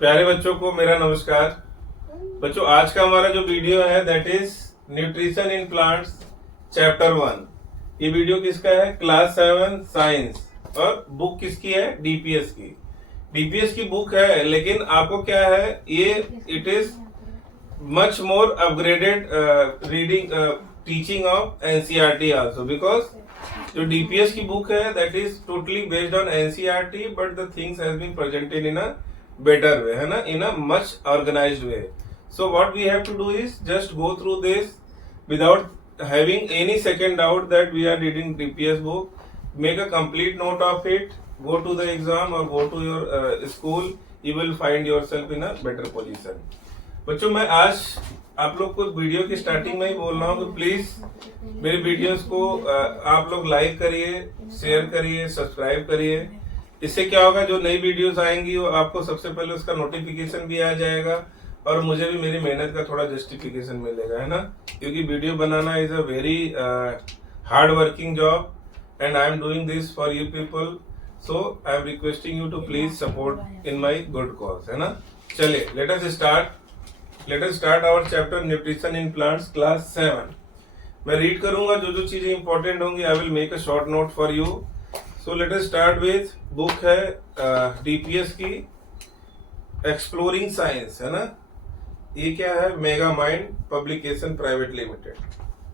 प्यारे बच्चों को मेरा नमस्कार। बच्चों, आज का हमारा जो वीडियो है that is nutrition in plants chapter 1। ये वीडियो किसका है? Class 7 science. और बुक किसकी है? डीपीएस की। डीपीएस की बुक है, लेकिन आपको क्या है, ये it is much more upgraded reading teaching of NCERT also, because जो डीपीएस की बुक है that is totally based on NCERT, but the things has been presented in a better way, है ना, in a much organised way. So what we have to do is just go through this without having any second doubt that we are reading DPS book. Make a complete note of it. Go to the exam or go to your school. You will find yourself in a better position. बच्चों, मैं आज आप लोग को video की starting में ही बोल रहा हूँ कि प्लीज मेरे वीडियोस को आप लोग लाइक करिए, शेयर करिए, सब्सक्राइब करिए. इससे क्या होगा, जो नई वीडियोस आएंगी वो आपको सबसे पहले उसका नोटिफिकेशन भी आ जाएगा और मुझे भी मेरी मेहनत का थोड़ा जस्टिफिकेशन मिलेगा, है ना. क्योंकि वीडियो बनाना is a very hard working job and I am doing this for you people. So I am requesting you to please support in my good cause, है ना. चलिए, let us start our chapter nutrition in plants class 7. मैं read करूंगा, जो जो चीजें important होंगी I will make a short note for you. So let us start with book है डीपीएस की, एक्सप्लोरिंग साइंस, है ना. ये क्या है? Mega mind publication private limited.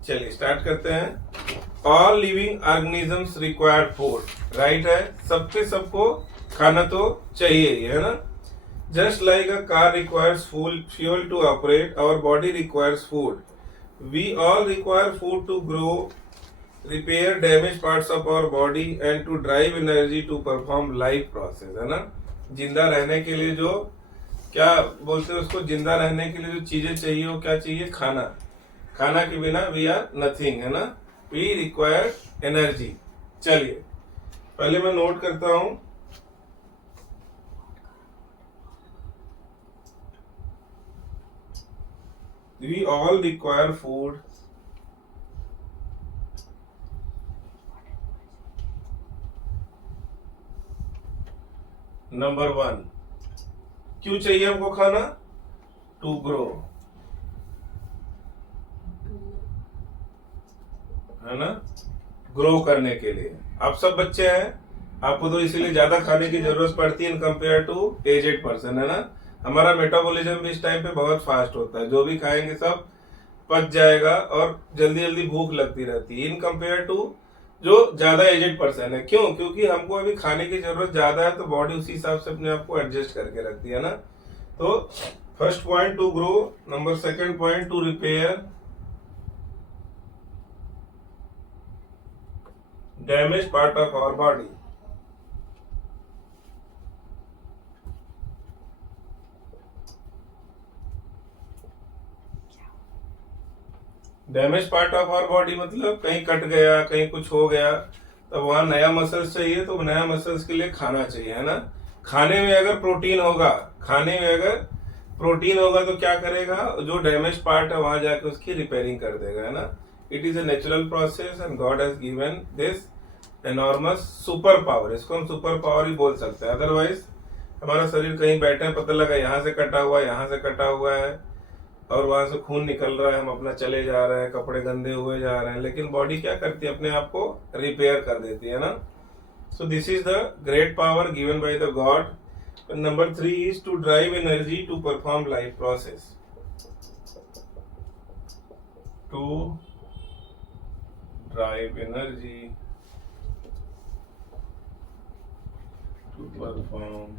चलिए स्टार्ट करते हैं. All living organisms required food. Right है, सबको खाना तो चाहिए ही, है ना. Just like a car requires fuel to operate, our body requires food. We all require food to grow, repair damage parts of our body and to drive energy to perform life process, है ना. जिंदा रहने के लिए जो क्या बोलते हैं उसको, जिंदा रहने के लिए जो चीजें चाहिए वो क्या चाहिए? खाना. खाना के बिना वी आर नथिंग, है ना. We require energy. चलिए पहले मैं नोट करता हूं. We all require food number 1. क्यों चाहिए हमको खाना? टू ग्रो, है ना. ग्रो करने के लिए. आप सब बच्चे हैं, आपको तो इसीलिए ज्यादा खाने की जरूरत पड़ती है in compare to aged person, है ना. हमारा मेटाबॉलिज्म भी इस टाइम पे बहुत फास्ट होता है. जो भी खाएंगे सब पच जाएगा और जल्दी जल्दी भूख लगती रहती है इन कंपेयर टू जो ज्यादा एजेड पर्सन है. क्यों? क्योंकि हमको अभी खाने की जरूरत ज्यादा है, तो बॉडी उसी हिसाब से अपने आप को एडजस्ट करके रखती है ना. तो first point to grow, number second point to repair damage part of our body. Damage part of our body मतलब कहीं कट गया, कहीं कुछ हो गया, तो वहां नया मसल्स चाहिए. तो नया मसल्स के लिए खाना चाहिए, है ना. खाने में अगर प्रोटीन होगा तो क्या करेगा? जो डैमेज पार्ट है वहां जाके उसकी रिपेयरिंग कर देगा, है ना. It is a natural process and God has given this enormous super power. इसको हम सुपर पावर ही बोल सकते हैं. अदरवाइज हमारा शरीर कहीं बैठे हैं, पता लगा यहाँ से कटा हुआ है, यहाँ से कटा हुआ है और वहां से खून निकल रहा है, हम अपना चले जा रहे हैं, कपड़े गंदे हुए जा रहे हैं, लेकिन बॉडी क्या करती है? अपने आप को रिपेयर कर देती है ना. So this is the great power given by the God. Number 3 is to drive energy to perform life process. To drive energy to perform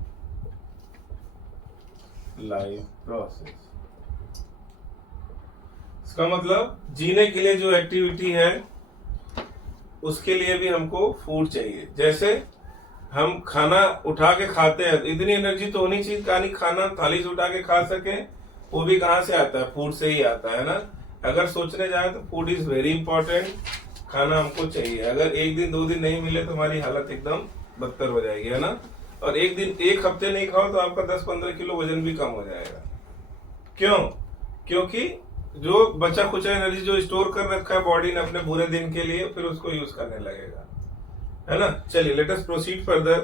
life process. इसका मतलब जीने के लिए जो एक्टिविटी है उसके लिए भी हमको फूड चाहिए. जैसे हम खाना उठा के खाते हैं तो इतनी एनर्जी तो होनी चाहिए, कहानी खाना थाली से उठा के खा सके. वो भी कहाँ से आता है? फूड से ही आता है ना. अगर सोचने जाए तो फूड इज वेरी इंपॉर्टेंट. खाना हमको चाहिए. अगर एक दिन 2 दिन नहीं मिले तो हमारी हालत एकदम बदतर हो जाएगी, है ना. और एक हफ्ते नहीं खाओ तो आपका 10-15 किलो वजन भी कम हो जाएगा. क्यों? क्योंकि जो बचा खुचा एनर्जी जो स्टोर कर रखा है बॉडी ने अपने बुरे दिन के लिए, फिर उसको यूज करने लगेगा, है ना. चलिए let us proceed further.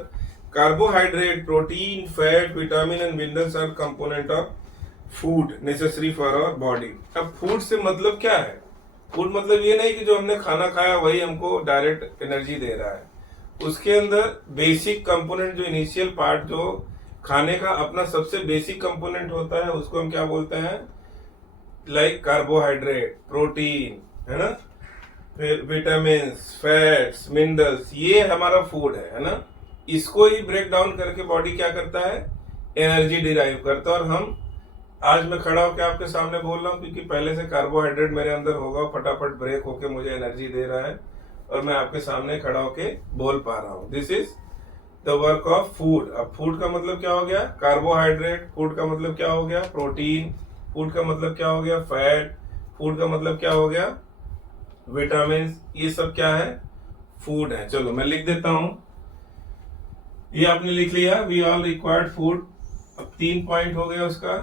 Carbohydrate, protein, fat, vitamin and minerals are component of food necessary for our body. अब फूड से मतलब क्या है? फूड मतलब ये नहीं कि जो हमने खाना खाया वही हमको डायरेक्ट एनर्जी दे रहा है। उसके अंदर बेसिक कंपोनेंट, जो इनिशियल पार्ट, जो खाने का अपना सबसे बेसिक कंपोनेंट होता है, उसको हम क्या बोलते हैं? लाइक कार्बोहाइड्रेट, प्रोटीन, है ना, फिर विटामिन, फैट्स, मिनरल्स, ये हमारा फूड है ना। इसको ही ब्रेक डाउन करके बॉडी क्या करता है? एनर्जी डिराइव करता है। और हम आज मैं खड़ा होकर आपके सामने बोल रहा हूँ क्योंकि पहले से कार्बोहाइड्रेट मेरे अंदर होगा, फटाफट ब्रेक होके मुझे एनर्जी दे रहा है और मैं आपके सामने खड़ा होके बोल पा रहा हूँ। This is the work of food. अब फूड का मतलब क्या हो गया? कार्बोहाइड्रेट। फूड का मतलब क्या हो गया? प्रोटीन। फूड का मतलब क्या हो गया? फैट। फूड का मतलब क्या हो गया? विटामिन। ये सब क्या है? फूड है। चलो मैं लिख देता हूं। ये आपने लिख लिया, वी ऑल रिक्वायर्ड फूड। अब 3 पॉइंट हो गया उसका,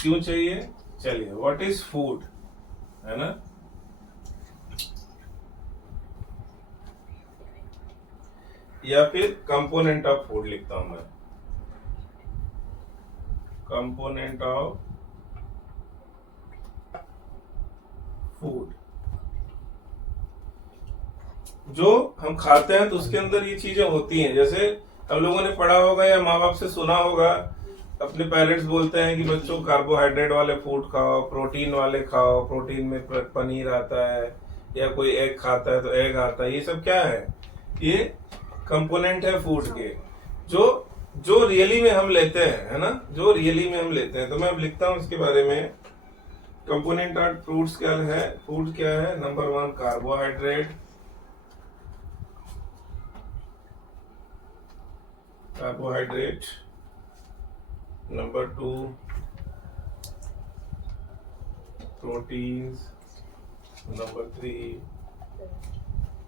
क्यों चाहिए। चलिए, व्हाट इज फूड, है ना। या फिर कंपोनेंट ऑफ फूड लिखता हूं मैं, कंपोनेंट ऑफ फूड। जो हम खाते हैं तो उसके अंदर ये चीजें होती हैं। जैसे हम लोगों ने पढ़ा होगा या माँ बाप से सुना होगा, अपने पेरेंट्स बोलते हैं कि बच्चों कार्बोहाइड्रेट वाले फूड खाओ, प्रोटीन वाले खाओ, प्रोटीन में पनीर आता है, या कोई एग खाता है तो एग आता है। ये सब क्या है? ये कंपोनेंट है फूड के, जो जो रियली में हम लेते हैं, है ना, जो रियली में हम लेते हैं। तो मैं अब लिखता हूं इसके बारे में। कंपोनेंट ऑफ फ्रूट्स क्या है? फूड क्या है? Number 1 carbohydrate, carbohydrate. Number 2 proteins. Number 3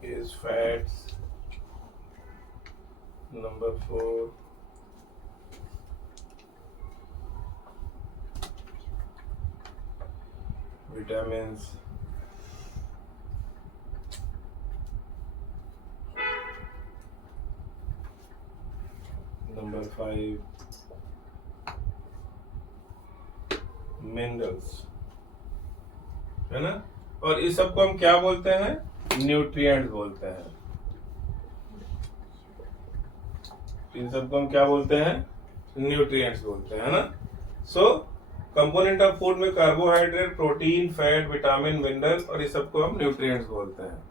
is fats. Number 4 vitamins. Number 5 minerals, है ना। और इस सबको हम क्या बोलते हैं? न्यूट्रिएंट्स बोलते हैं। इन सबको हम क्या बोलते हैं? न्यूट्रिएंट्स बोलते हैं, है ना। सो कंपोनेंट ऑफ फूड में carbohydrate, protein, fat, vitamin, mineral, और इस सबको हम न्यूट्रिएंट्स बोलते हैं।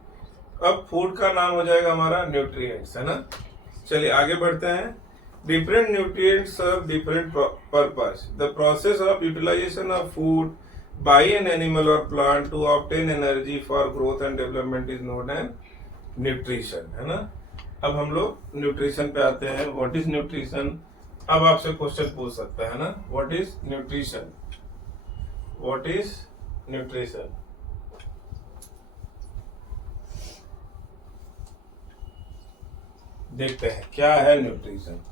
अब फूड का नाम हो जाएगा हमारा न्यूट्रिएंट्स, है ना। चलिए आगे बढ़ते हैं। Different nutrients serve different purpose. The process of utilization of food by an animal or plant to obtain energy for growth and development is known as nutrition, है ना। अब हम लोग न्यूट्रिशन पे आते हैं। What is nutrition? अब आपसे क्वेश्चन पूछ सकता है ना, What is nutrition? What is nutrition? देखते हैं क्या है न्यूट्रिशन।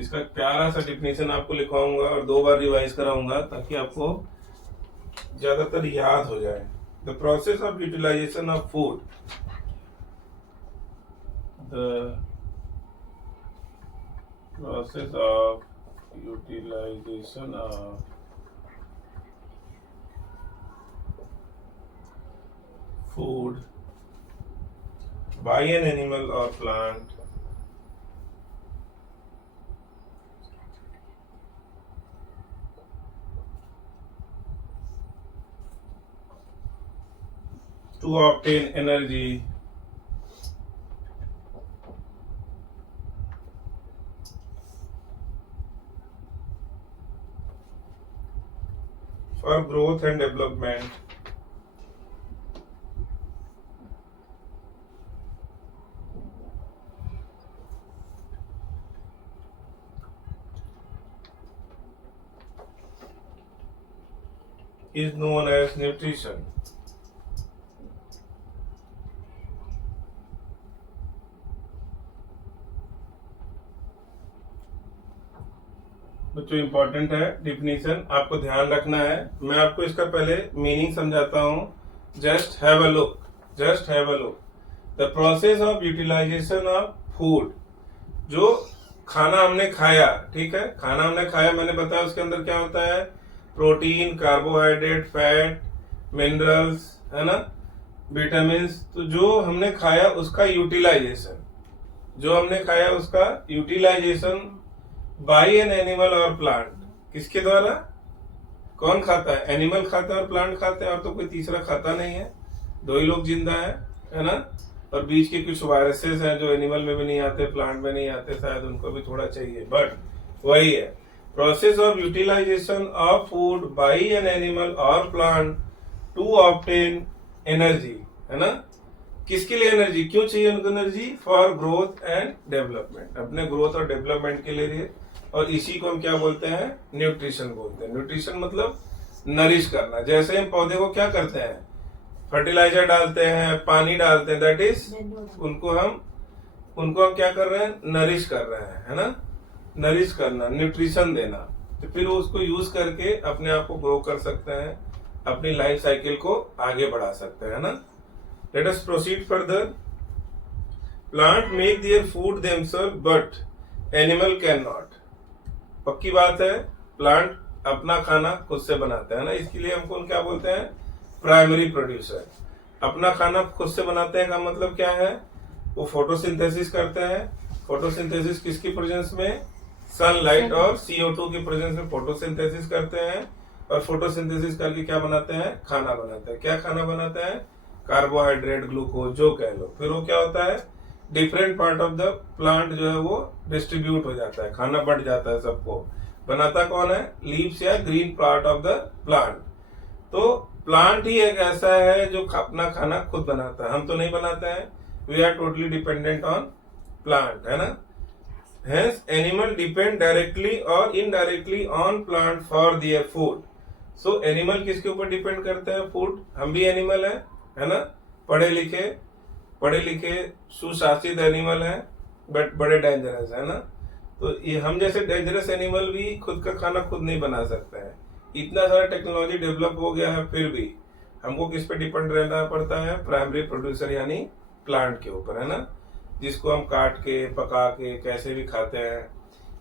इसका प्यारा सा डिफिनेशन आपको लिखवाऊंगा और 2 बार रिवाइज कराऊंगा ताकि आपको ज्यादातर याद हो जाए। The process of utilisation of food, the process of utilisation of food by an animal और plant to obtain energy for growth and development is known as nutrition. बच्चों इंपॉर्टेंट है डिफिनीशन, आपको ध्यान रखना है। मैं आपको इसका पहले मीनिंग समझाता हूँ, just have a look, just have a look. The process of utilization of food. जो खाना हमने खाया, ठीक है, खाना हमने खाया, मैंने बताया उसके अंदर क्या होता है, प्रोटीन, कार्बोहाइड्रेट, फैट, मिनरल्स, है ना, विटामिन्स। तो जो हमने खाया उसका यूटिलाइजेशन, जो हमने खाया उसका यूटिलाइजेशन बाय एन एनिमल और प्लांट, किसके द्वारा, कौन खाता है, एनिमल खाता है और प्लांट खाते हैं, और तो कोई तीसरा खाता नहीं है, दो ही लोग जिंदा है ना। और बीच के कुछ वायरसेस हैं जो एनिमल में भी नहीं आते, प्लांट में नहीं आते, शायद उनको भी थोड़ा चाहिए, बट वही है process of utilisation of food by an animal और प्लांट टू ऑब्टेन एनर्जी, है ना। किसके लिए एनर्जी, क्यों चाहिए उनको energy, for growth and development, अपने ग्रोथ और डेवलपमेंट के लिए। और इसी को हम क्या बोलते हैं, न्यूट्रिशन बोलते हैं। न्यूट्रिशन मतलब नरिश करना। जैसे हम पौधे को क्या करते हैं, फर्टिलाइजर डालते हैं, पानी डालते हैं, दैट इज उनको हम क्या कर रहे हैं, नरिश कर रहे हैं, है ना। नरिश करना, न्यूट्रिशन देना, तो फिर उसको यूज करके अपने आप को ग्रो कर सकते हैं, अपनी लाइफ साइकिल को आगे बढ़ा सकते हैं, है ना। Let us proceed further. Plant make their food themselves but animal can not. पक्की बात है, प्लांट अपना खाना खुद से बनाते हैं ना, इसके लिए हमको क्या बोलते हैं, प्राइमरी प्रोड्यूसर। अपना खाना खुद से बनाते हैं का मतलब क्या है, वो फोटोसिंथेसिस करते हैं। फोटोसिंथेसिस किसकी प्रेजेंस में, सनलाइट और CO2 की प्रेजेंस में फोटोसिंथेसिस करते हैं, और फोटोसिंथेसिस करके क्या बनाते हैं, खाना बनाते हैं। क्या खाना बनाते हैं, कार्बोहाइड्रेट, ग्लूकोज, जो कह लो। फिर वो क्या होता है, different part of the plant जो है वो डिस्ट्रीब्यूट हो जाता है, खाना बढ़ जाता है सबको। बनाता कौन है, लीव्स या green part of the plant. तो प्लांट ही एक ऐसा है जो अपना खाना खुद बनाता है, हम तो नहीं बनाते हैं। We are totally dependent on plant, है ना। हेंस एनिमल डिपेंड डायरेक्टली और indirectly on plant for their food. So animal किसके ऊपर डिपेंड करते हैं, फूड। हम भी एनिमल है ना, पढ़े लिखे सुशासित एनिमल है, बट बड़े डेंजरस, है ना। तो ये हम जैसे डेंजरस एनिमल भी खुद का खाना खुद नहीं बना सकते हैं। इतना सारा टेक्नोलॉजी डेवलप हो गया है, फिर भी हमको किस पे डिपेंड रहना पड़ता है, प्राइमरी प्रोड्यूसर यानी प्लांट के ऊपर, है ना, जिसको हम काट के, पका के, कैसे भी खाते हैं।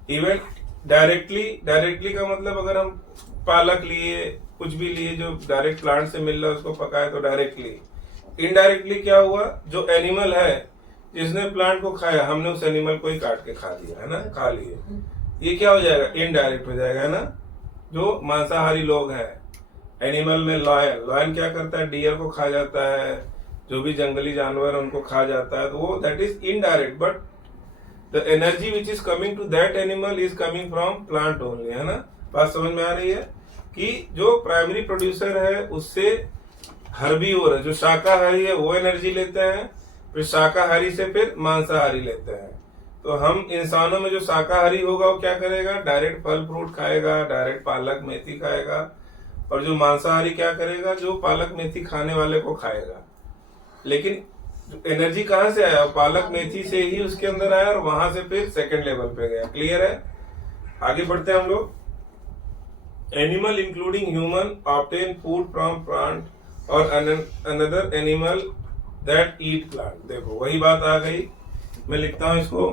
इवन डायरेक्टली का मतलब अगर हम पालक लिए, कुछ भी लिए जो डायरेक्ट प्लांट से मिल रहा है, उसको पकाए तो डायरेक्टली। इनडायरेक्टली क्या हुआ, जो एनिमल है जिसने प्लांट को खाया, हमने उस एनिमल को ही काट के खा लिया, है ना, खा लिए। ये क्या हो जाएगा, इनडायरेक्ट हो जाएगा, है ना। जो मांसाहारी लोग हैं, एनिमल में लॉयन क्या करता है, डियर को खा जाता है, जो भी जंगली जानवर है उनको खा जाता है, तो वो that is indirect, but the energy which is coming to that animal is coming from plant only, है ना। बात समझ में आ रही है कि जो प्राइमरी प्रोड्यूसर है उससे हर्बीवोर है, जो शाकाहारी है वो एनर्जी लेते हैं, फिर शाकाहारी से फिर मांसाहारी लेते हैं। तो हम इंसानों में जो शाकाहारी होगा वो क्या करेगा, डायरेक्ट फल फ्रूट खाएगा, डायरेक्ट पालक मेथी खाएगा, और जो मांसाहारी क्या करेगा, जो पालक मेथी खाने वाले को खाएगा। लेकिन एनर्जी कहाँ से आया, पालक मेथी से ही उसके अंदर आया, और वहां से फिर सेकंड लेवल पे गया। क्लियर है, आगे बढ़ते हैं हम लोग। Animal including human obtain food from plant और another animal that eat plant. देखो वही बात आ गई, मैं लिखता हूं इसको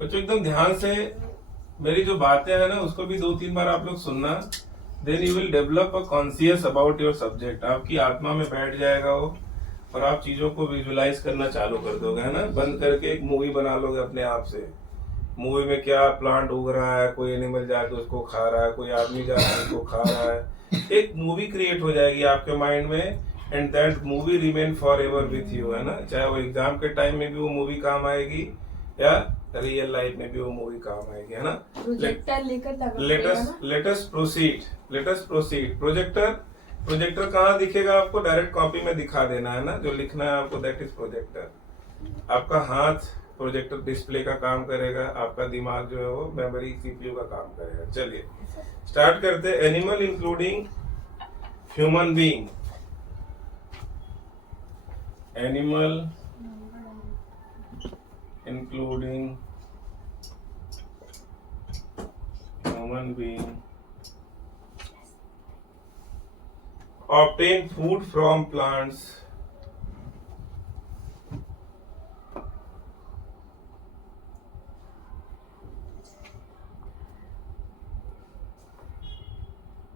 बच्चों, एकदम ध्यान से मेरी जो बातें हैं ना उसको भी 2-3 बार आप लोग सुनना, then you will develop a conscious about your subject. आपकी आत्मा में बैठ जाएगा वो, और आप चीजों को विजुलाइज करना चालू कर दोगे, है ना। बंद करके एक मूवी बना लोगे अपने आप से। मूवी में क्या प्लांट उग रहा है, कोई एनिमल जाके उसको खा रहा है, कोई आदमी जाके उसको खा रहा है, एक मूवी क्रिएट हो जाएगी आपके माइंड में, and that movie remain for ever with you, है ना। चाहे वो एग्जाम के टाइम में भी वो मूवी काम आएगी, या रियल लाइफ में भी वो मूवी काम आएगी, है ना। Let us proceed. प्रोजेक्टर कहाँ दिखेगा आपको, डायरेक्ट कॉपी में दिखा देना, है ना। जो लिखना है आपको दैट इज प्रोजेक्टर। आपका हाथ प्रोजेक्टर डिस्प्ले का काम करेगा, आपका दिमाग जो है वो मेमोरी CPU का काम करेगा। चलिए स्टार्ट करते। Animal including human being, animal including human being obtain food from plants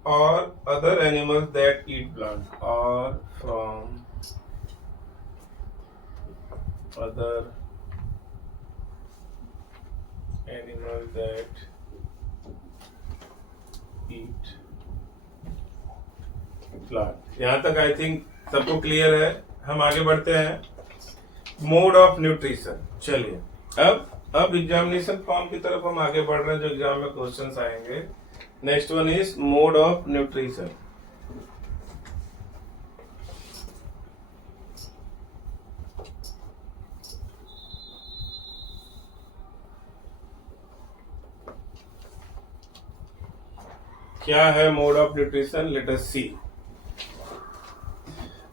or other animals that eat plants, or from other animals that eat plant। यहाँ तक आई थिंक सबको क्लियर है। हम आगे बढ़ते हैं मोड ऑफ न्यूट्रिशन। चलिए अब एग्जामिनेशन फॉर्म की तरफ हम आगे बढ़ रहे हैं, जो एग्जाम में क्वेश्चंस आएंगे। Next one is mode of nutrition. क्या है mode of nutrition? Let us see.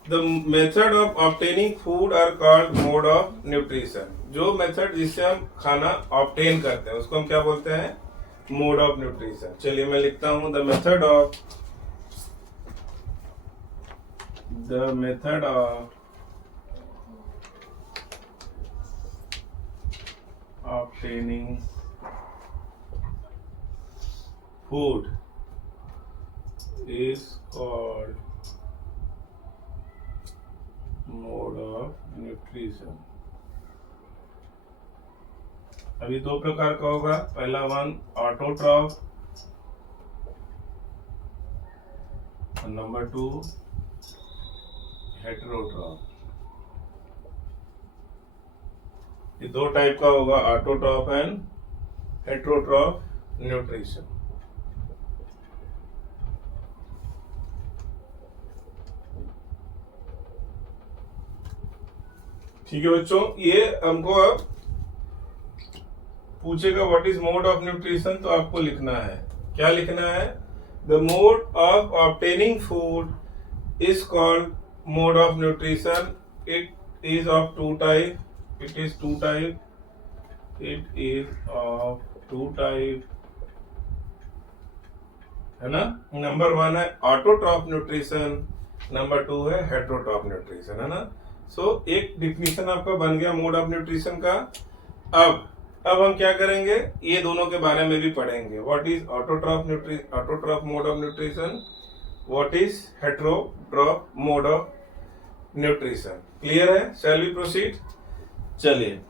The method of obtaining food are called mode of nutrition. जो मेथड जिससे हम खाना ऑब्टेन करते हैं उसको हम क्या बोलते हैं? Mode of nutrition. चलिए मैं लिखता हूं the method of obtaining food is called mode of nutrition। अभी दो प्रकार का होगा। पहला वन ऑटोट्रॉफ, नंबर 2 हेटेरोट्रॉफ। ये दो टाइप का होगा, ऑटोट्रॉफ एंड हेटेरोट्रॉफ न्यूट्रिशन। ठीक है बच्चों, ये हमको अब पूछेगा what is mode of nutrition, तो आपको लिखना है, क्या लिखना है? The mode of obtaining food is called mode of nutrition. It is of two type. It is of two type, है ना। नंबर 1 है ऑटोट्रॉफ न्यूट्रिशन, नंबर 2 है हेटेरोट्रॉफ न्यूट्रिशन, है ना। सो एक डिफिनीशन आपका बन गया मोड ऑफ न्यूट्रिशन का। अब हम क्या करेंगे, ये दोनों के बारे में भी पढ़ेंगे। What is autotroph mode of nutrition, what is heterotroph mode of nutrition. Clear है? Shall we proceed. चलिए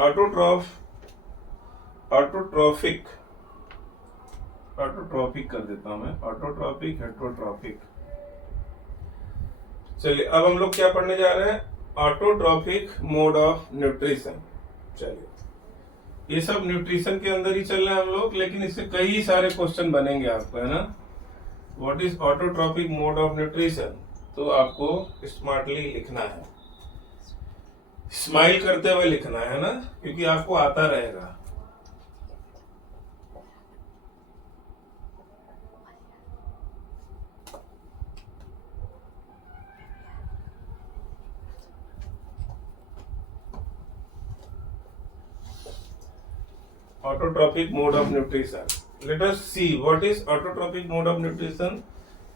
ऑटोट्रॉफिक कर देता हूं मैं, ऑटोट्रॉफिक हेटेरोट्रॉफिक। चलिए अब हम लोग क्या पढ़ने जा रहे हैं? Autotrophic mode of nutrition. चलिए ये सब न्यूट्रिशन के अंदर ही चल रहे हैं हम लोग, लेकिन इससे कई सारे क्वेश्चन बनेंगे आपको, है ना। What is autotrophic mode of nutrition, तो आपको स्मार्टली लिखना है, स्माइल करते हुए लिखना है ना, क्योंकि आपको आता रहेगा। Autotrophic mode of nutrition. Let us see what is autotrophic mode of nutrition.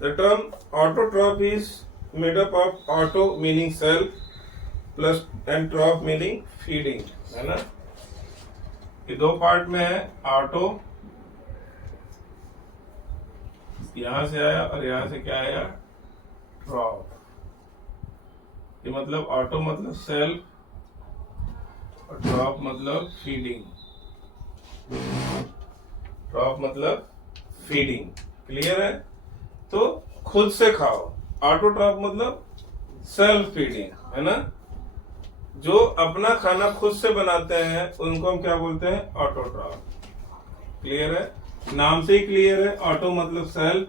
The term autotroph is made up of auto meaning self plus and troph meaning feeding, है ना। ये दो पार्ट में है। ऑटो यहां से आया और यहां से क्या आया? ट्रॉफ। ये मतलब ऑटो मतलब सेल्फ और ट्रॉफ मतलब फीडिंग। ट्रॉफ मतलब फीडिंग। क्लियर है? तो खुद से खाओ। ऑटोट्रॉफ मतलब सेल्फ फीडिंग, है ना। जो अपना खाना खुद से बनाते हैं उनको हम क्या बोलते हैं? ऑटोट्रॉफ। क्लियर है? नाम से ही क्लियर है। ऑटो मतलब सेल्फ,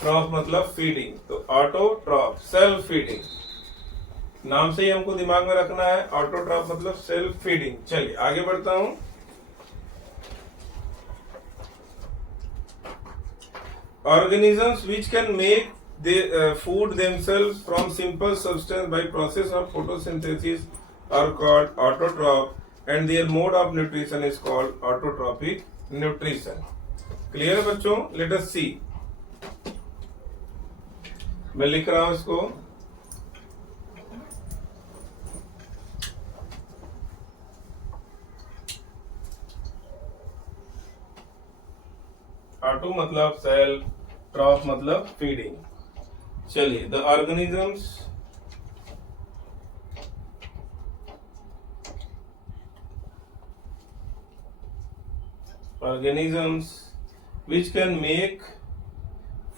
ट्रॉफ मतलब फीडिंग। तो ऑटोट्रॉफ सेल्फ फीडिंग, नाम से ही हमको दिमाग में रखना है। ऑटोट्रॉफ मतलब सेल्फ फीडिंग। चलिए आगे बढ़ता हूं। Organisms which can make food themselves from simple substance by process of photosynthesis are called autotroph, and their mode of nutrition is called autotrophic nutrition. Clear बच्चों? Let us see. मैं लिख रहा हूं इसको। ऑटो मतलब सेल, ट्रॉफ मतलब feeding. चलिए, the organisms which can make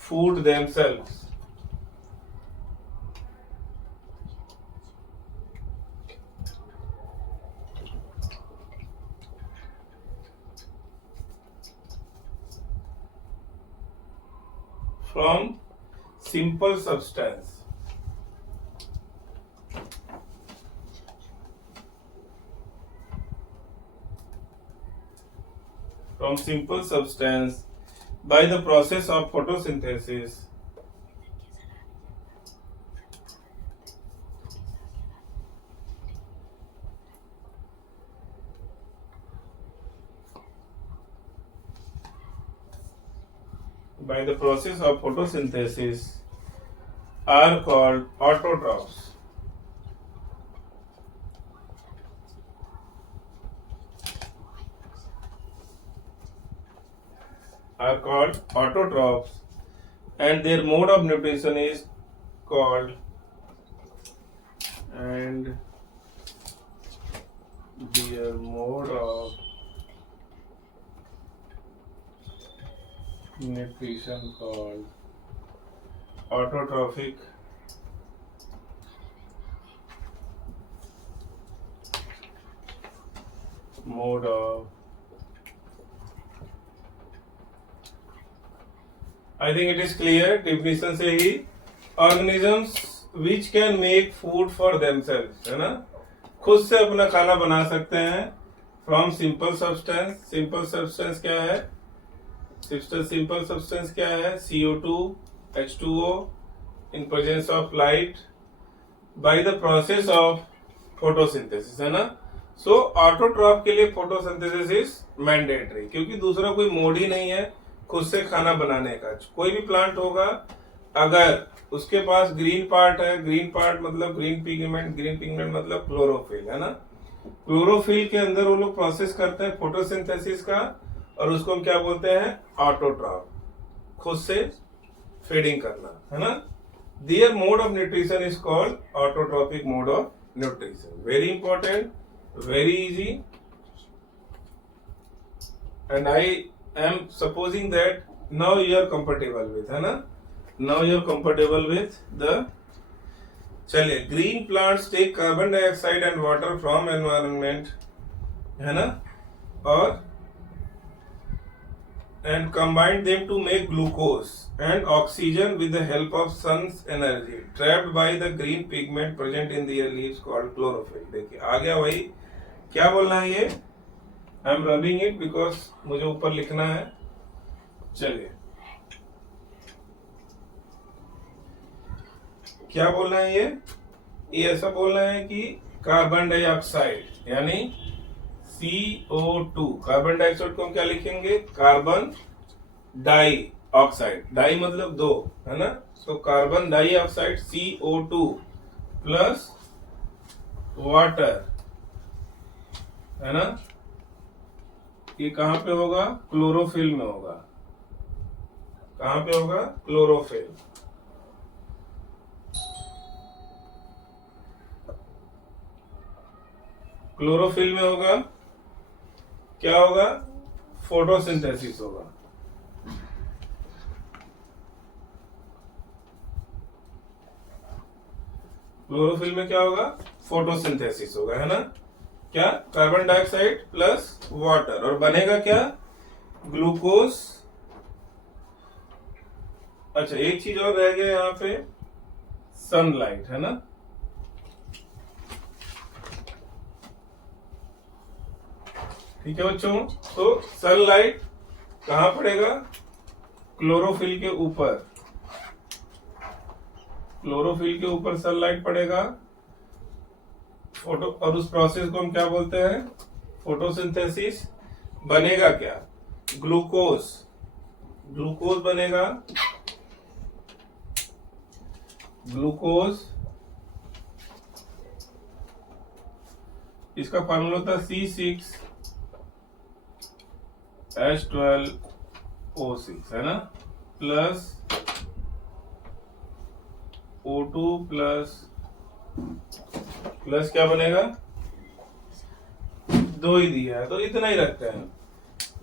food themselves from simple substance. From simple substance by the process of photosynthesis. By the process of photosynthesis are called autotrophs. Are called autotrophs, and their mode of nutrition is called autotrophic mode of, I think it is clear definition से ही, organisms which can make food for themselves, है ना, खुद से अपना खाना बना सकते हैं from simple substance. Simple substance क्या है? Simple substance क्या है? CO2, H2O in presence of light by the process of photosynthesis, है ना। सो ऑटोट्रॉफ के लिए फोटोसिंथेसिस इज मैंडेटरी, क्योंकि दूसरा कोई मोड ही नहीं है खुद से खाना बनाने का। कोई भी प्लांट होगा, अगर उसके पास ग्रीन पार्ट है, ग्रीन पार्ट मतलब ग्रीन पिगमेंट मतलब क्लोरोफिल, है ना। क्लोरोफिल के अंदर वो लोग प्रोसेस करते हैं फोटोसिंथेसिस का, और उसको हम क्या बोलते हैं? ऑटोट्रॉफ, खुद से फीडिंग करना, है ना। There mode of nutrition is called autotrophic mode of nutrition. Very important, very easy, and I am supposing that now you are comfortable with, है ना, now you are comfortable with the, चलिए, green plants take carbon dioxide and water from environment, है ना, और and combine them to make glucose and oxygen with the help of sun's energy trapped by the green pigment present in their leaves called chlorophyll। देखिए आ गया वही, क्या बोलना है ये? I am rubbing it because मुझे ऊपर लिखना है। चलिए, क्या बोलना है ये ऐसा बोलना है कि कार्बन डाइऑक्साइड यानी CO2, कार्बन डाइऑक्साइड को हम क्या लिखेंगे? कार्बन डाई ऑक्साइड, डाई मतलब दो, है ना। तो carbon dioxide CO2 plus water, है ना, ये कहां पे होगा? क्लोरोफिल में होगा। कहां पे होगा? क्लोरोफिल। क्लोरोफिल में होगा, क्या होगा? फोटोसिंथेसिस होगा। क्लोरोफिल में क्या होगा? फोटोसिंथेसिस होगा, है ना। क्या? कार्बन डाइऑक्साइड प्लस वाटर, और बनेगा क्या? ग्लूकोज। अच्छा, एक चीज और रह गया यहाँ पे, सनलाइट, है ना। ठीक है बच्चों, तो सनलाइट कहां पड़ेगा? क्लोरोफिल के ऊपर, क्लोरोफिल के ऊपर सनलाइट पड़ेगा। फोटो, और उस प्रोसेस को हम क्या बोलते हैं? फोटोसिंथेसिस। बनेगा क्या? ग्लूकोज, ग्लूकोज बनेगा। ग्लूकोज, इसका फॉर्मूला था C6H12O6 है ना, प्लस O2 प्लस क्या बनेगा, 2 ही दिया है तो इतना ही रखते हैं।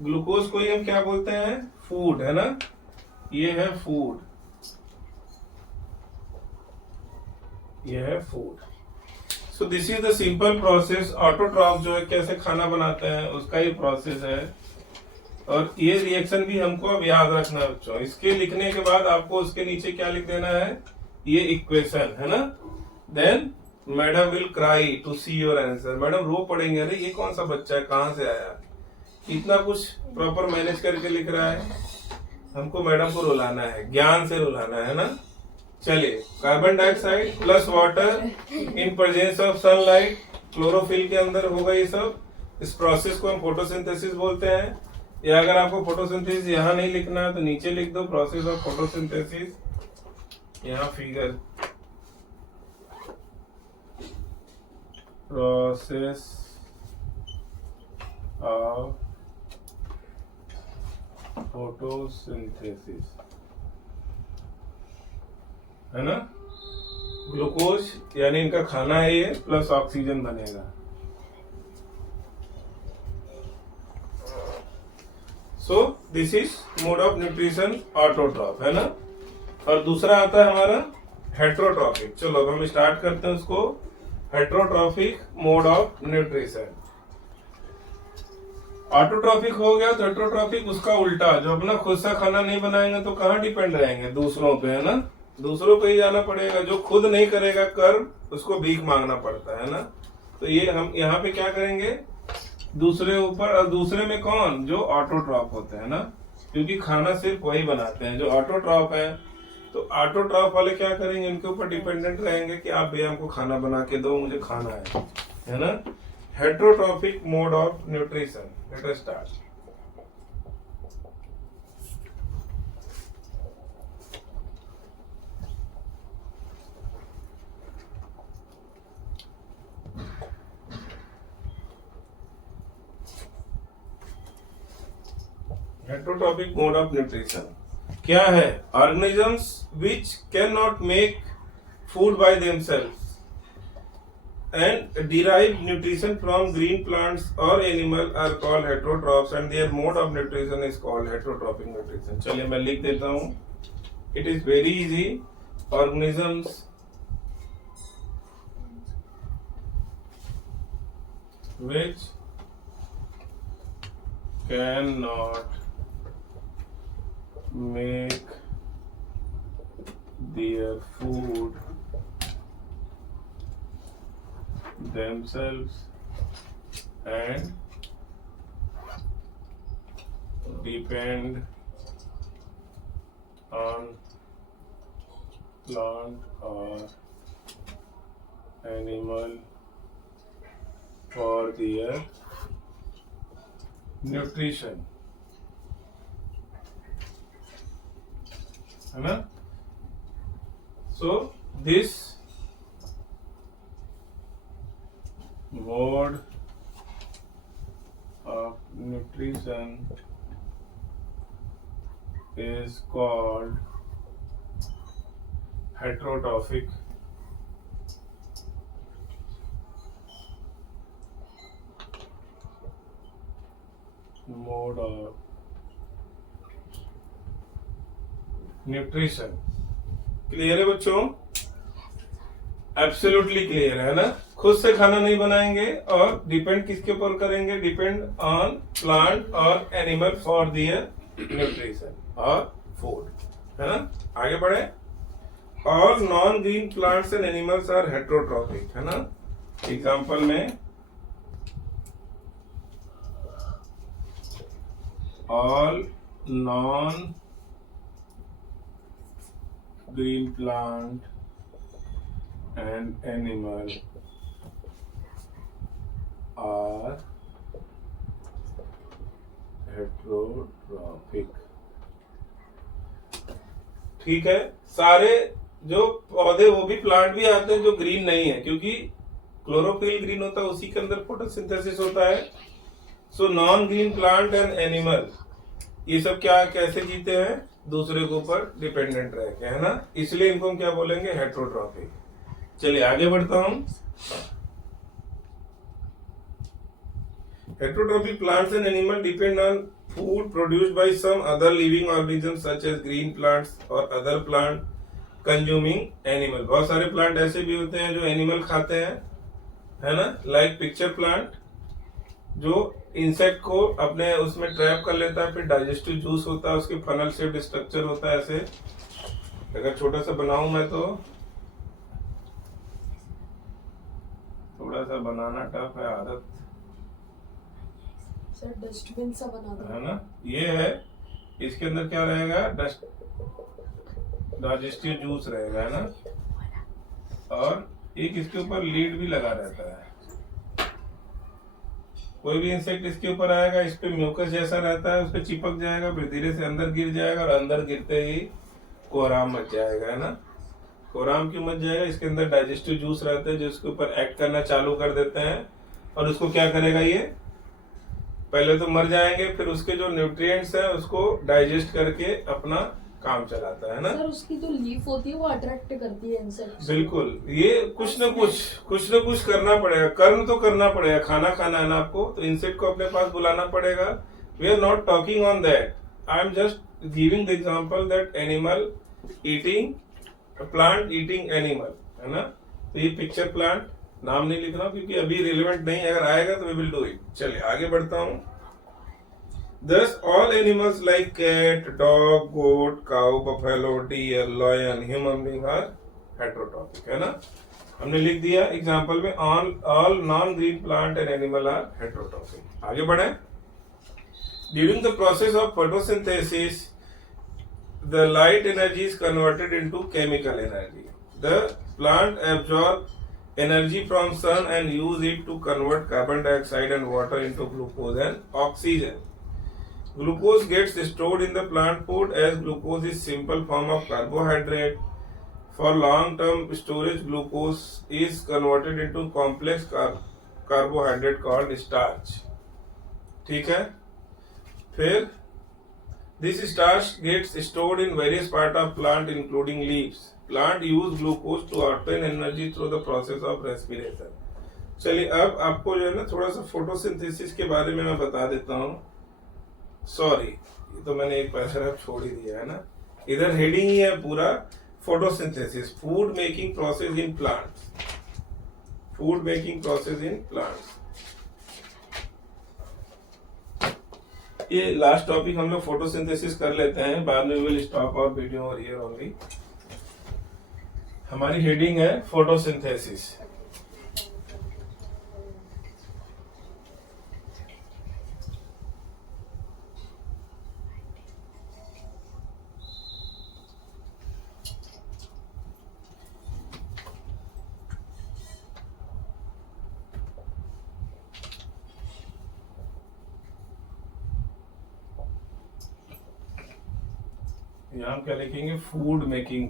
ग्लूकोज को ही हम क्या बोलते हैं, फूड है ना, ये है फूड, ये है food. So this is the simple process. Autotroph जो है कैसे खाना बनाते हैं उसका ही प्रोसेस है, और ये रिएक्शन भी हमको अब याद रखना है बच्चों। इसके लिखने के बाद आपको उसके नीचे क्या लिख देना है, ये इक्वेशन है ना। Then madam will cry to see your answer, madam रो पड़ेंगे, अरे ये कौन सा बच्चा है, कहाँ से आया, इतना कुछ प्रॉपर मैनेज करके लिख रहा है। हमको मैडम को रुलाना है, ज्ञान से रुलाना है ना। चलिए, carbon dioxide plus water in presence of sunlight, chlorophyll के अंदर होगा ये सब। इस प्रोसेस को हम फोटोसिंथेसिस बोलते हैं। या अगर आपको फोटोसिंथेसिस यहाँ नहीं लिखना है तो नीचे लिख दो प्रोसेस ऑफ फोटोसिंथेसिस, यहाँ फिगर, प्रोसेस ऑफ फोटोसिंथेसिस है ना। ग्लूकोज यानी इनका खाना है ये, प्लस ऑक्सीजन बनेगा। सो this is mode of nutrition autotroph है ना। और दूसरा आता है हमारा हेट्रोट्रॉफिक। चलो अब हम स्टार्ट करते हैं उसको। Heterotrophic mode of nutrition. Autotrophic हो गया तो हेट्रोट्रॉफिक उसका उल्टा, जो अपना खुद सा खाना नहीं बनाएंगे तो कहाँ डिपेंड रहेंगे, दूसरों पे है ना। दूसरों पे ही जाना पड़ेगा, जो खुद नहीं करेगा कर्म उसको भीख मांगना पड़ता है ना। तो ये हम यहाँ पे क्या करेंगे, दूसरे ऊपर, और दूसरे में कौन, जो ऑटोट्रॉफ होते हैं ना, क्योंकि खाना सिर्फ वही बनाते हैं जो ऑटोट्रॉफ है। तो ऑटोट्रॉफ वाले क्या करेंगे, उनके ऊपर डिपेंडेंट रहेंगे कि आप भैया हमको खाना बना के दो, मुझे खाना है ना। Heterotrophic mode of nutrition, let us start. Heterotrophic mode of nutrition क्या है, organisms which can not make food by themselves and derive nutrition from green plants or animal are called heterotrophs and their mode of nutrition is called heterotrophic nutrition। चलिए मैं लिख देता हूँ, it is very easy। organisms which cannot make their food themselves and depend on plant or animal for their nutrition है ना। So this mode of nutrition is called heterotrophic mode of nutrition. Clear है बच्चों, absolutely clear है ना। खुद से खाना नहीं बनाएंगे और डिपेंड किसके ऊपर करेंगे, डिपेंड ऑन प्लांट और एनिमल फॉर दियर न्यूट्रिशन और फूड है ना। आगे बढ़े। All non green plants and animals are heterotrophic है ना। एग्जांपल में all non green plant and animal are heterotrophic। ठीक है, सारे जो पौधे वो भी प्लांट भी आते हैं जो ग्रीन नहीं है, क्योंकि क्लोरोफिल ग्रीन होता है, उसी के अंदर फोटोसिंथेसिस होता है। So non green plant and animal ये सब क्या कैसे जीते हैं, दूसरे के ऊपर डिपेंडेंट रह के, है ना, इसलिए इनको हम क्या बोलेंगे, हेट्रोट्रॉफिक। चलिए आगे बढ़ता हूं। Heterotrophic plants and animal depend on food produced by some other living organism such as green plants और अदर प्लांट कंज्यूमिंग एनिमल। बहुत सारे प्लांट ऐसे भी होते हैं जो एनिमल खाते हैं, है ना, लाइक पिक्चर प्लांट जो इंसेक्ट को अपने उसमें ट्रैप कर लेता है, फिर डाइजेस्टिव जूस होता है, उसके फनल शेप्ड स्ट्रक्चर होता है ऐसे। अगर छोटा सा बनाऊं मैं तो थोड़ा सा बनाना टफ है, आदत सर डस्टबिन सा बना दो, है ना। ये है, इसके अंदर क्या रहेगा, डाइजेस्टिव जूस रहेगा, है ना, और एक इसके ऊपर लीड भी लगा रहता है। कोई भी इंसेक्ट इसके ऊपर आएगा, इस पे म्यूकस जैसा रहता है, उस पे चिपक जाएगा, फिर धीरे से अंदर गिर जाएगा, और अंदर गिरते ही कोहराम मच जाएगा, है ना। कोहराम क्यों मच जाएगा, इसके अंदर डाइजेस्टिव जूस रहते हैं जो इसके ऊपर एक्ट करना चालू कर देते हैं, और उसको क्या करेगा, ये पहले तो मर जाएंगे, फिर उसके जो न्यूट्रिएंट्स है उसको डाइजेस्ट करके अपना काम चलाता है ना। सर उसकी जो लीफ होती है वो अट्रैक्ट करती है इंसेक्ट्स। बिल्कुल, ये कुछ न कुछ करना पड़ेगा, कर्म तो करना पड़ेगा, खाना खाना है ना आपको, तो इंसेक्ट को अपने पास बुलाना पड़ेगा। We are not talking on that, I am just giving the example that animal eating plant eating animal, है ना। तो ये पिक्चर प्लांट नाम नहीं लिख रहा क्योंकि अभी रिलेवेंट नहीं, अगर आएगा तो वी विल डू इट। चलिए आगे बढ़ता हूँ। Thus, all animals like cat, dog, goat, cow, buffalo, deer, lion, human being are heterotrophic, है ना। हमने लिख दिया एग्जाम्पल में, all non-green plant and animal are heterotrophic। आगे बढ़े। During the process of photosynthesis, the light energy is converted into chemical energy. The plant absorb energy from sun and use it to convert carbon dioxide and water into glucose and oxygen. Glucose gets stored in the plant food as glucose is simple form of carbohydrate. For long-term storage, glucose is converted into complex carbohydrate called starch. ठीक है। फिर this starch gets stored in various parts of plant including leaves. Plant use glucose to obtain energy through the process of respiration. चलिए अब आपको जो है ना थोड़ा सा फोटोसिंथेसिस के बारे में मैं बता देता हूँ। सॉरी, ये तो मैंने एक पैराग्राफ छोड़ ही दिया है ना, इधर हेडिंग ही है पूरा, photosynthesis, food making process in plants, food making process in plants. ये लास्ट टॉपिक हम लोग फोटोसिंथेसिस कर लेते हैं, बाद में विल स्टॉप आवर वीडियो और हियर ओनली। हमारी हेडिंग है फोटोसिंथेसिस। यहाँ हम क्या लिखेंगे, फूड मेकिंग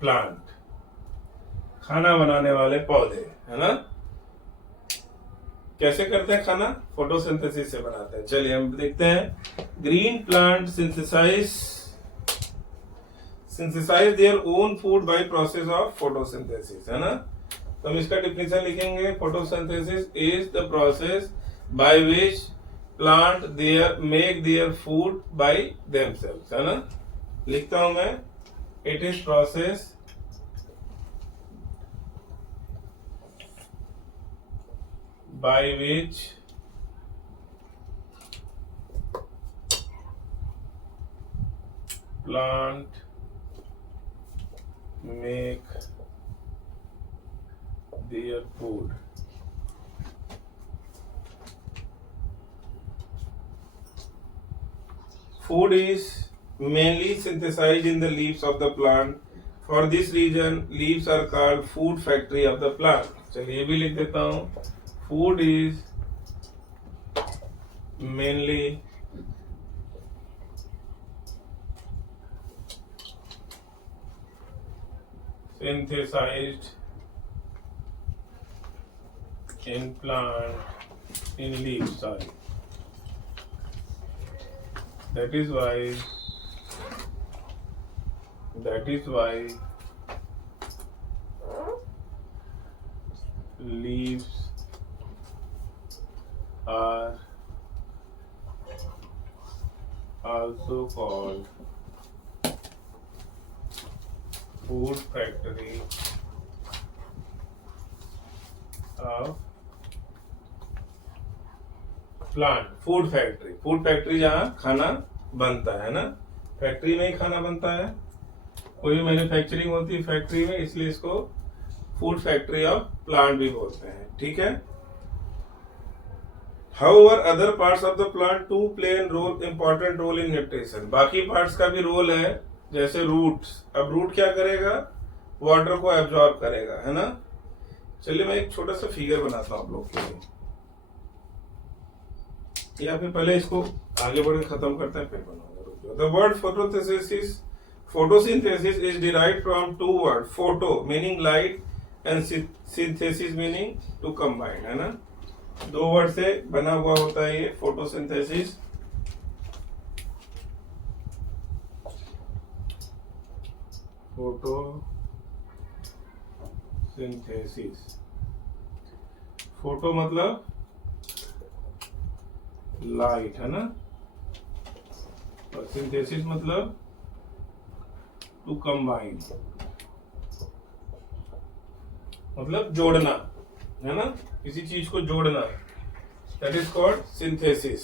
प्लांट, खाना बनाने वाले पौधे, है ना। कैसे करते हैं खाना, फोटोसिंथेसिस से बनाते हैं। चलिए हम देखते हैं। Green plant synthesize their own food by process of photosynthesis, है ना। तो हम इसका डिफिनेशन लिखेंगे, photosynthesis is the process by which plant make their food by themselves, है ना। लिखता हूं मैं, it is process by which plant make their food. Food is mainly synthesized in the leaves of the plant. For this reason, leaves are called food factory of the plant. चलिए ये भी लिख देता हूँ। Food is mainly synthesized in leaves, sorry. That is why leaves are also called food factory of plant. Food factory जहाँ खाना बनता है ना, फैक्ट्री में ही खाना बनता है, कोई भी मैन्युफैक्चरिंग होती है फैक्ट्री में, इसलिए इसको फूड फैक्ट्री ऑफ प्लांट भी बोलते हैं. ठीक है. However, other parts of the plant too play a important role in nutrition. बाकी पार्ट्स का भी रोल है, जैसे रूट्स. अब रूट क्या करेगा, वाटर को एब्जॉर्ब करेगा, है ना. चलिए मैं एक छोटा सा फिगर बनाता हूँ आप लोग के लिए, या फिर पहले इसको आगे बढ़ के खत्म करते हैं फिर बनाऊंगा. The word photosynthesis is derived from two words, photo meaning light and synthesis meaning to combine, है ना. दो वर्ड से बना हुआ होता है ये फोटोसिंथेसिस. फोटो मतलब लाइट, है ना, और सिंथेसिस मतलब टू कंबाइन, मतलब जोड़ना, है ना, किसी चीज को जोड़ना. That is called synthesis.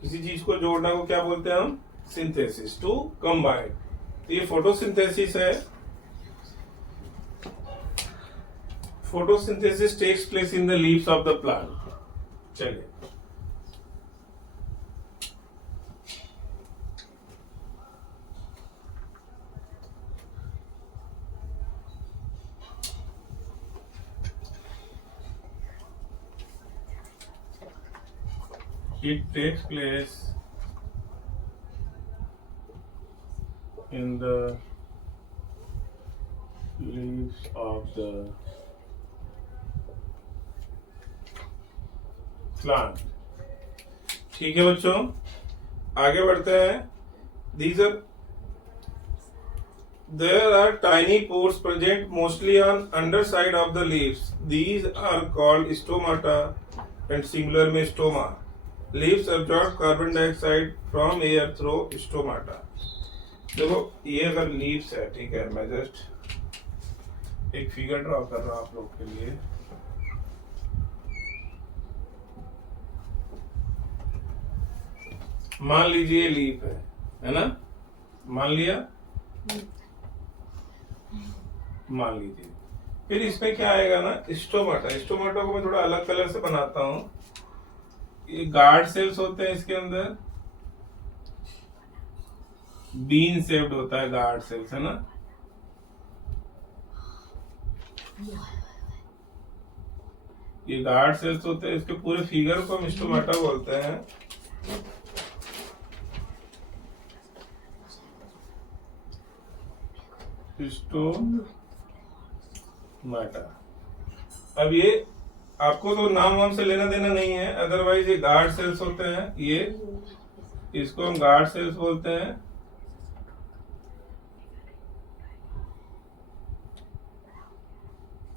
किसी चीज को जोड़ना को क्या बोलते हैं हम, सिंथेसिस. To combine. तो ये फोटोसिंथेसिस है. Photosynthesis takes place in the leaves of the plant. चलिए it takes place in the leaves of the plant. ठीक है बच्चों, आगे बढ़ते हैं. There are tiny pores present mostly on underside of the leaves. These are called stomata and singular में stoma. Leaves absorb carbon dioxide from air through stomata. देखो ये अगर लीव्स है, ठीक है, मैं जस्ट एक फिगर ड्रॉ कर रहा हूं आप लोग के लिए. मान लीजिए लीफ है ना, मान लिया, मान लीजिए. फिर इसमें क्या आएगा ना, स्टोमाटा. स्टोमाटा को मैं थोड़ा अलग कलर से बनाता हूं. ये गार्ड सेल्स होते हैं, इसके अंदर बीन शेप्ड होता है गार्ड सेल्स, है ना. ये गार्ड सेल्स होते हैं, इसके पूरे फिगर को हम स्टोमाटा बोलते हैं. स्टोमाटा. अब ये आपको तो नाम वाम से लेना देना नहीं है, अदरवाइज ये गार्ड सेल्स होते हैं. ये इसको हम गार्ड सेल्स बोलते हैं.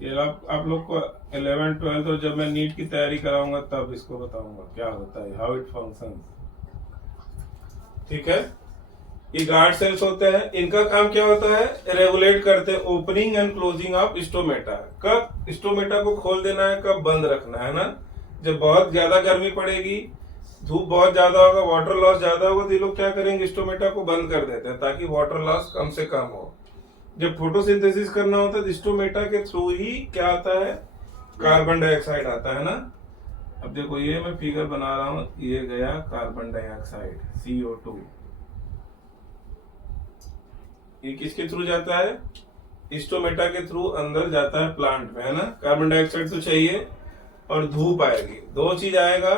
ये आप लोग को 11th 12th और जब मैं नीट की तैयारी कराऊंगा तब इसको बताऊंगा क्या होता है, हाउ इट फंक्शंस. ठीक है. ये गार्ड सेल्स होते हैं. इनका काम क्या होता है, रेगुलेट करते हैं opening and closing of stomata. कब स्टोमेटा को खोल देना है, कब बंद रखना है ना. जब बहुत ज्यादा गर्मी पड़ेगी, धूप बहुत ज्यादा होगा, वाटर लॉस ज्यादा होगा, तो ये लोग क्या करेंगे, स्टोमेटा को बंद कर देते हैं ताकि वाटर लॉस कम से कम हो. जब फोटोसिंथेसिस करना होता है तो स्टोमेटा के थ्रू ही क्या आता है, कार्बन डाइऑक्साइड आता है ना. अब देखो ये मैं फिगर बना रहा हूं, ये गया कार्बन डाइऑक्साइड CO2. ये किसके थ्रू जाता है, स्टोमेटा के थ्रू अंदर जाता है प्लांट में, है ना. कार्बन डाइऑक्साइड तो चाहिए और धूप आएगी, दो चीज आएगा.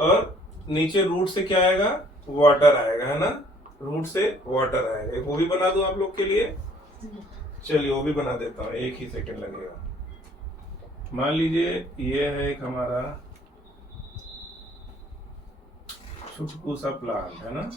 और नीचे रूट से क्या आएगा, वाटर आएगा, है ना. रूट से वाटर आएगा. वो भी बना दूं आप लोग के लिए. चलिए वो भी बना देता हूँ, 1 ही सेकंड लगेगा। मान लीजिए ये है एक हमारा छुटकू सा प्लांट है ना,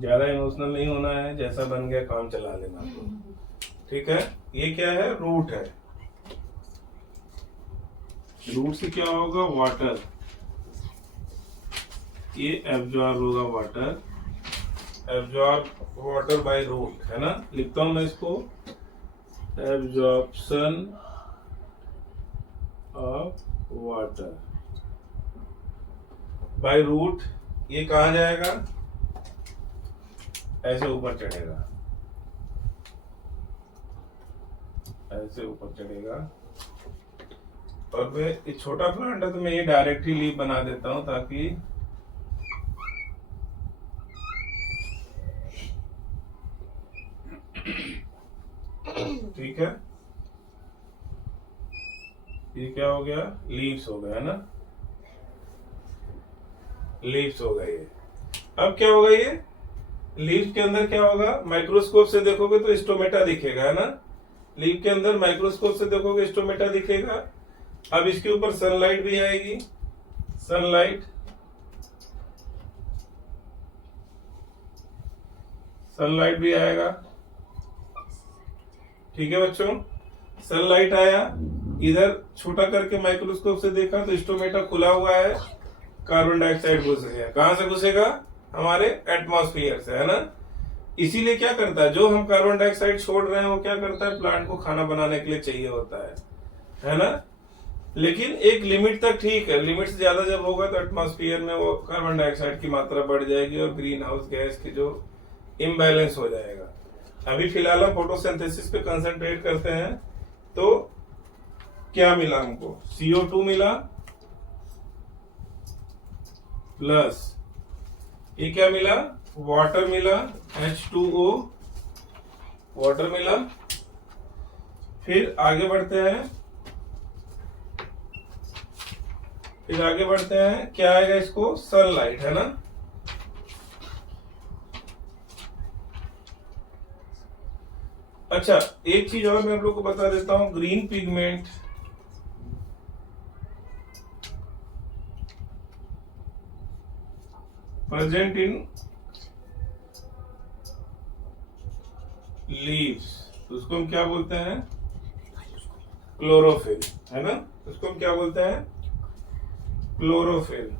ज्यादा इमोशनल नहीं होना है, जैसा बन गया काम चला लेना आपको, ठीक है। ये क्या है, रूट है। रूट से क्या होगा, वाटर, ये एब्जॉर्ब होगा water, absorb water by root, है ना। लिखता हूं मैं इसको, absorption of water by root. ये कहा जाएगा, ऐसे ऊपर चढ़ेगा, ऐसे ऊपर चढ़ेगा। और मैं ये छोटा प्लांट है तो मैं ये डायरेक्ट ही लीफ बना देता हूं ताकि ठीक है। ये क्या हो गया, लीव्स हो गया, है ना, लीव्स हो गए। अब क्या होगा, ये लीफ के अंदर क्या होगा, माइक्रोस्कोप से देखोगे तो स्टोमेटा दिखेगा, है ना। लीफ के अंदर माइक्रोस्कोप से देखोगे स्टोमेटा दिखेगा। अब इसके ऊपर सनलाइट भी आएगी, सनलाइट, सनलाइट भी आएगा, ठीक है बच्चों। सनलाइट आया, इधर छोटा करके माइक्रोस्कोप से देखा तो स्टोमेटा खुला हुआ है, कार्बन डाइऑक्साइड घुस गया। कहां से घुसेगा, हमारे एटमॉस्फेयर से, है ना। इसीलिए क्या करता है, जो हम कार्बन डाइऑक्साइड छोड़ रहे हैं वो क्या करता है, प्लांट को खाना बनाने के लिए चाहिए होता है ना। लेकिन एक लिमिट तक ठीक है, लिमिट से ज्यादा जब होगा तो एटमॉस्फेयर में वो कार्बन डाइऑक्साइड की मात्रा बढ़ जाएगी और ग्रीन हाउस गैस की जो इम्बैलेंस हो जाएगा। अभी फिलहाल हम फोटोसिंथेसिस पे कंसंट्रेट करते हैं। तो क्या मिला हमको, CO2 मिला, प्लस ये क्या मिला, वाटर मिला, H2O, वाटर मिला। फिर आगे बढ़ते हैं, क्या आएगा इसको, सनलाइट, है ना। अच्छा, एक चीज और मैं आप लोग को बता देता हूं, green pigment present in leaves, तो उसको हम क्या बोलते हैं, क्लोरोफिल, है ना। उसको हम क्या बोलते हैं, क्लोरोफिल।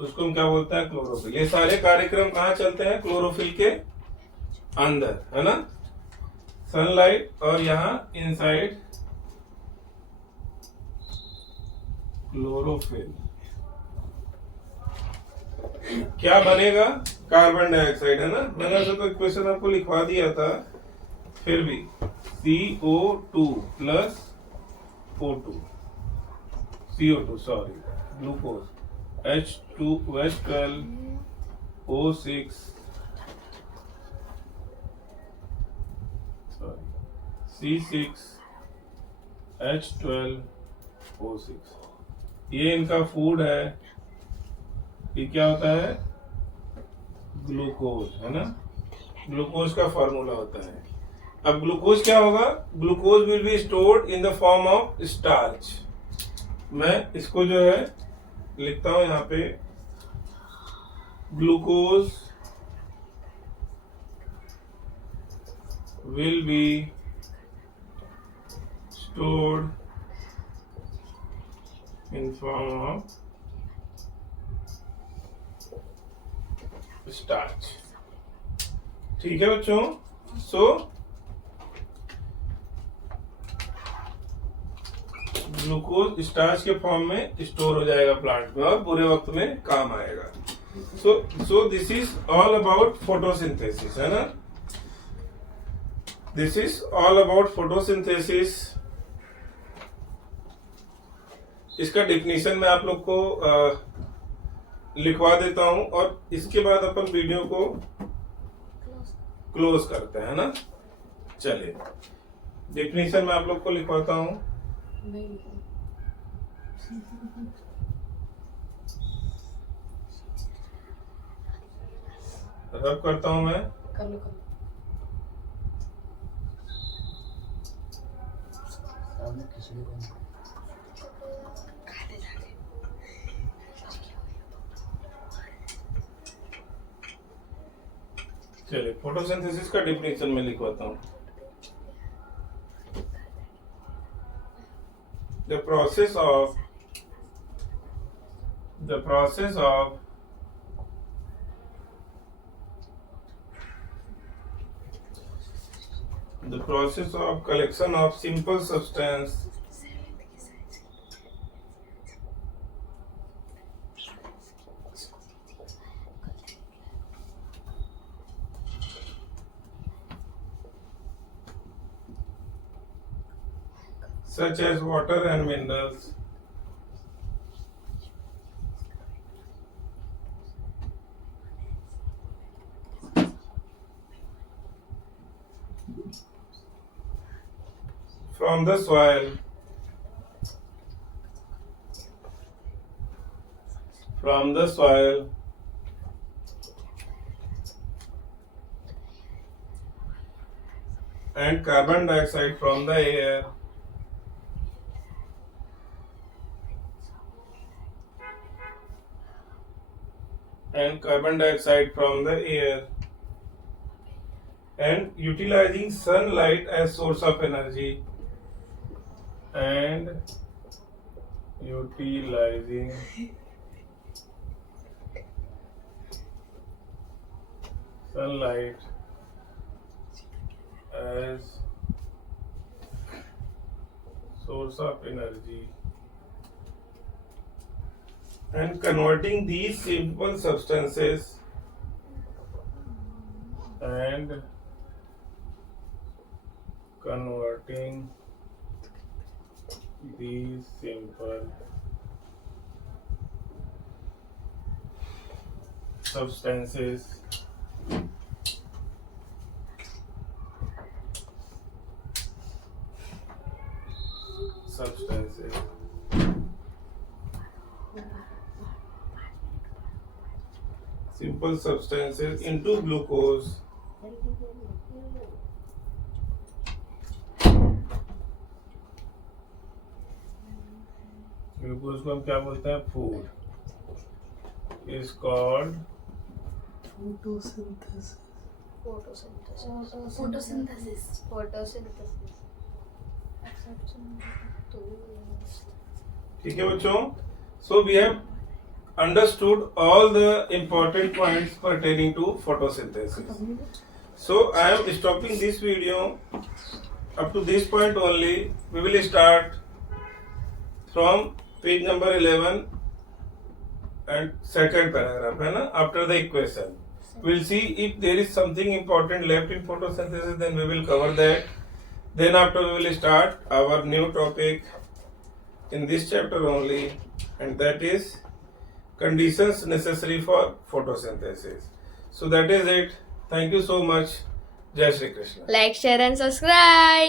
उसको हम क्या बोलते हैं, क्लोरोफिल। ये सारे कार्यक्रम कहाँ चलते हैं, क्लोरोफिल के अंदर, है ना। सनलाइट और यहाँ इनसाइड क्लोरोफिल। क्या बनेगा, कार्बन डाइऑक्साइड, है ना। मैंने ऐसा तो इक्वेशन आपको लिखवा दिया था, फिर भी CO2 plus O2, CO2 sorry, glucose, H12O6 C6H12O6, ये इनका फूड है। ये क्या होता है, ग्लूकोज, है ना। ग्लूकोज का फॉर्मूला होता है। अब ग्लूकोज क्या होगा, glucose will be stored in the form of starch. मैं इसको जो है लिखता हूं यहाँ पे, glucose will be stored in form of starch, ठीक है बच्चों। सो ग्लूकोज स्टार्च के फॉर्म में स्टोर हो जाएगा प्लांट में और बुरे वक्त में काम आएगा। सो this is all about photosynthesis, है ना। This is all about photosynthesis इसका डिफिनीशन मैं आप लोग को लिखवा देता हूं और इसके बाद अपन वीडियो को क्लोज करते हैं ना। चलिए डिफिनीशन मैं आप लोग को लिखवाता हूं। नहीं लिखा। रब करता हूं मैं। कर लो कर लो। चलिए फोटोसिंथेसिस का डिफिनीशन में लिखवाता हूं। The process of collection of simple substance such as water and minerals from the soil and carbon dioxide from the air and utilizing sunlight as source of energy sunlight as source of energy and converting these simple substances into glucose को हम क्या बोलते हैं? Food is called Photosynthesis. ठीक है बच्चों। So we have understood all the important points pertaining to photosynthesis. So I am stopping this video up to this point only. We will start from page number 11 and second paragraph है ना, after the equation. We'll see if there is something important left in photosynthesis, then we will cover that. Then after we will start our new topic in this chapter only, and that is conditions necessary for photosynthesis. So that is it. Thank you so much. Jai Shri Krishna. Like, share and subscribe.